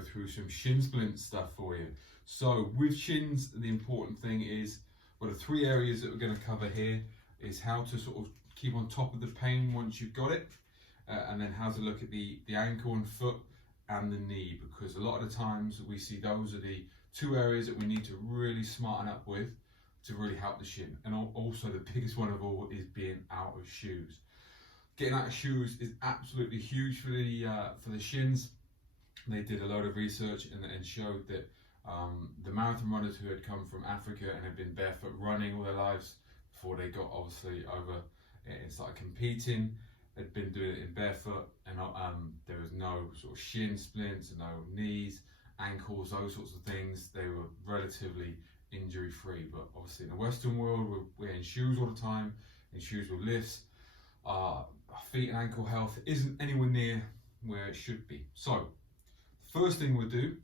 go through some shin splint stuff for you. So with shins, the important thing is, well, the three areas that we're going to cover here is how to sort of keep on top of the pain once you've got it, and then how to look at the ankle and foot and the knee, because a lot of the times we see those are the two areas that we need to really smarten up with to really help the shin. And also the biggest one of all is being out of shoes. Getting out of shoes is absolutely huge for the shins. They did a load of research and showed that the marathon runners who had come from Africa and had been barefoot running all their lives before they got obviously over and started competing, had been doing it in barefoot, and there was no sort of shin splints, no knees, ankles, those sorts of things. They were relatively injury free. But obviously in the Western world, we're wearing shoes all the time, in shoes with lifts. Our feet and ankle health isn't anywhere near where it should be. So first thing we'll do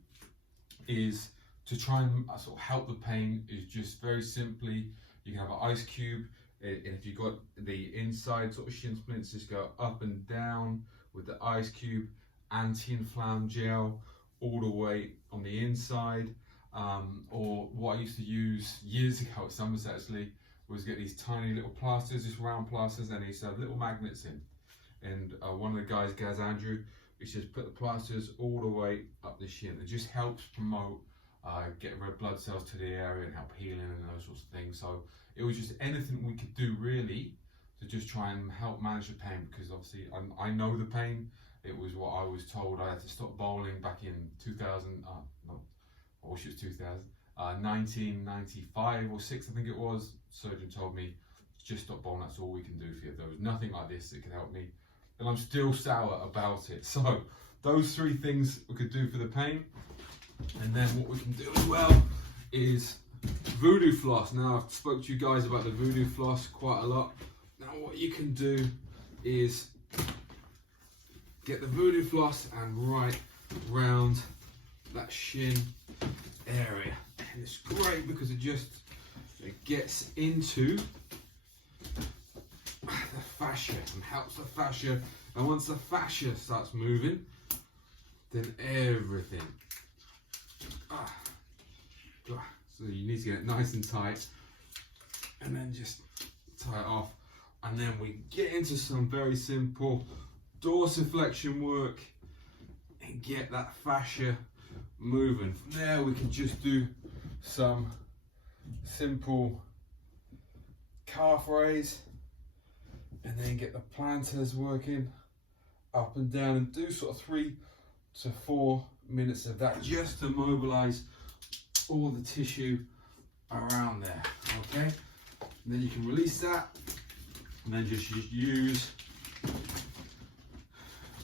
is to try and sort of help the pain is just very simply, you can have an ice cube, and if you've got the inside sort of shin splints, just go up and down with the ice cube, anti-inflammatory gel all the way on the inside, or what I used to use years ago at Somerset actually was get these tiny little plasters, just round plasters, and they used to have little magnets in. And one of the guys, Gaz Andrew, he just put the plasters all the way up the shin. It just helps promote getting red blood cells to the area and help healing and those sorts of things. So it was just anything we could do really to just try and help manage the pain, because obviously I know the pain. It was what I was told. I had to stop bowling back in 2000, no, I wish it was 2000, 1995 or 6 I think it was. Surgeon told me, just stop bowling, that's all we can do for you. There was nothing like this that could help me, and I'm still sour about it. So those three things we could do for the pain. And then what we can do as well is voodoo floss. Now I've spoke to you guys about the voodoo floss quite a lot. Now what you can do is get the voodoo floss and right round that shin area. And it's great because it gets into the fascia and helps the fascia. And once the fascia starts moving, then everything. So you need to get it nice and tight, and then just tie it off. And then we get into some very simple dorsiflexion work and get that fascia moving. From there we can just do some simple calf raise, and then get the planters working up and down, and do sort of 3 to 4 minutes of that just to mobilize all the tissue around there. Okay, and then you can release that, and then just use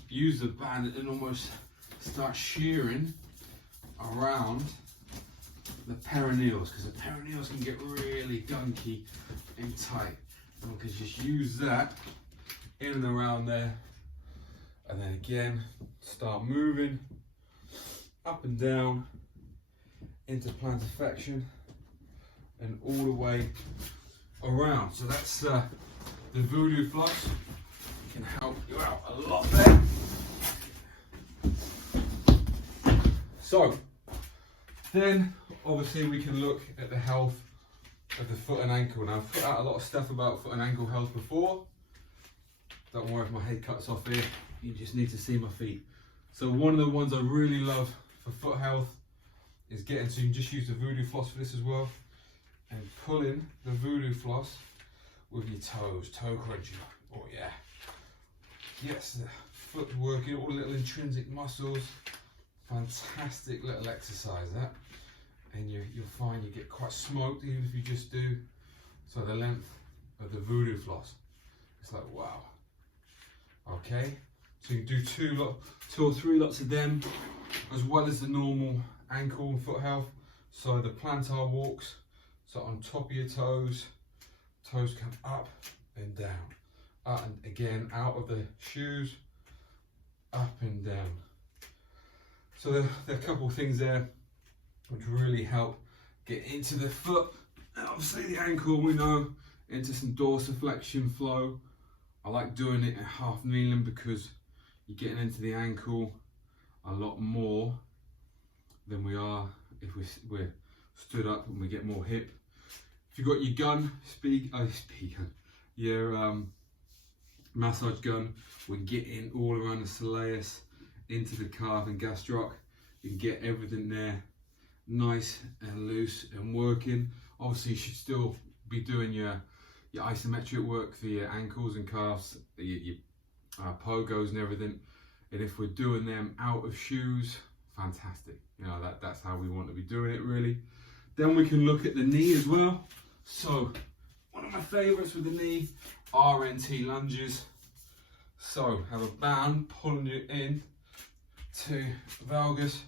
the band and almost start shearing around the perineals, because the perineals can get really gunky and tight, and we can just use that in and around there, and then again start moving up and down into plantar flexion and all the way around. So that's the voodoo floss. Can help you out a lot there. So then obviously we can look at the health of the foot and ankle. Now I've put out a lot of stuff about foot and ankle health before. Don't worry if my head cuts off here, you just need to see my feet. So one of the ones I really love for foot health is getting, so you can just use the voodoo floss for this as well, and pulling the voodoo floss with your toes, toe crunching. Oh yeah. Yes, the foot working, all the little intrinsic muscles. Fantastic little exercise that. And you'll find you get quite smoked even if you just do so the length of the voodoo floss. It's like wow. Okay, so you can do two or three lots of them, as well as the normal ankle and foot health. So the plantar walks, so on top of your toes, toes come up and down, up and again out of the shoes, up and down. So there are a couple of things there which really help get into the foot, and obviously the ankle, we know, into some dorsiflexion flow. I like doing it at half kneeling because you're getting into the ankle a lot more than we are if we're stood up and we get more hip. If you've got your gun, your massage gun, we can get in all around the soleus, into the calf and gastroc. You can get everything there nice and loose and working. Obviously you should still be doing your isometric work for your ankles and calves, your pogos and everything. And if we're doing them out of shoes, fantastic. You know, that's how we want to be doing it really. Then we can look at the knee as well. So one of my favorites with the knee, RNT lunges. So have a band pulling you in to valgus,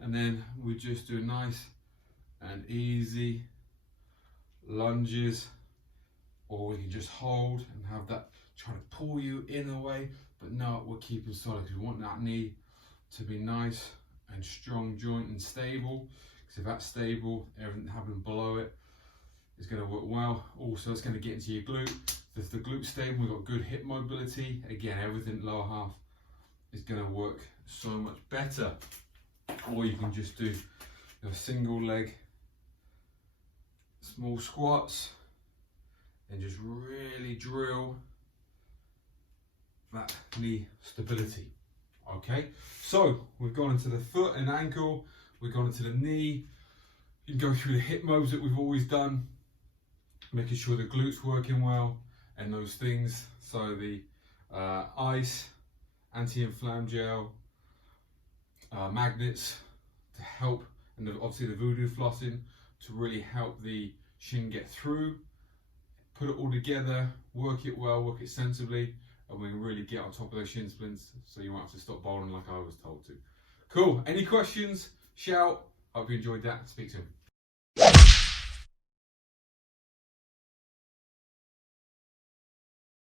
and then we just do nice and easy lunges, or we can just hold and have that try to pull you in a way, but no, we're keeping solid because we want that knee to be nice and strong joint and stable, because if that's stable, everything happening below it is going to work well. Also, it's going to get into your glute. If the glute's stable, we've got good hip mobility, again, everything lower half is going to work so much better. Or you can just do a single leg small squats and just really drill that knee stability. Okay, so we've gone into the foot and ankle, we've gone into the knee. You can go through the hip moves that we've always done, making sure the glutes working well and those things. So the ice, anti-inflam gel, magnets to help, and obviously the voodoo flossing to really help the shin get through. Put it all together, work it well, work it sensibly, and we can really get on top of those shin splints so you won't have to stop bowling like I was told to. Cool, any questions? Shout. Hope you enjoyed that. Speak soon.